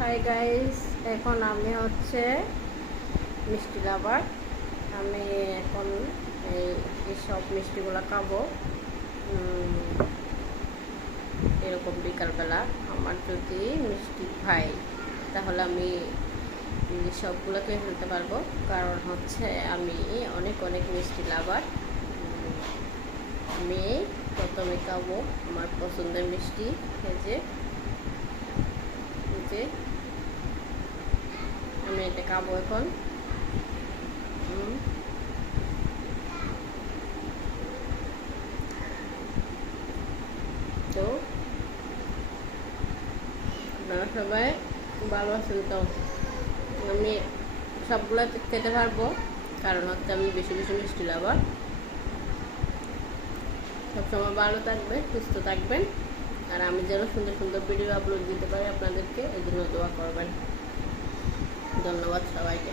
Hi guys, এখন আমি হচ্ছে মিষ্টি লাভার। আমি এখন এইসব মিষ্টিগুলো খাবো। এরকম বিকালবেলা আমার যদি মিষ্টি খাই তাহলে আমি সবগুলো খেয়ে ফেলতে পারবো, কারণ হচ্ছে আমি অনেক অনেক মিষ্টি লাভার। আমি প্রথমে খাবো আমার পছন্দের মিষ্টি, যে আমি এটা খাবো এখন। তো আপনারা সবাই ভালো আছেন তো? আমি সবগুলো খেতে পারবো, কারণ হচ্ছে আমি বেশি বেশি মিষ্টি লাভার। সবসময় ভালো থাকবেন, সুস্থ থাকবেন, আর আমি যেন সুন্দর সুন্দর ভিডিও আপলোড দিতে পারি আপনাদেরকে, এই জন্য দোয়া করবেন। ধন্যবাদ সবাইকে।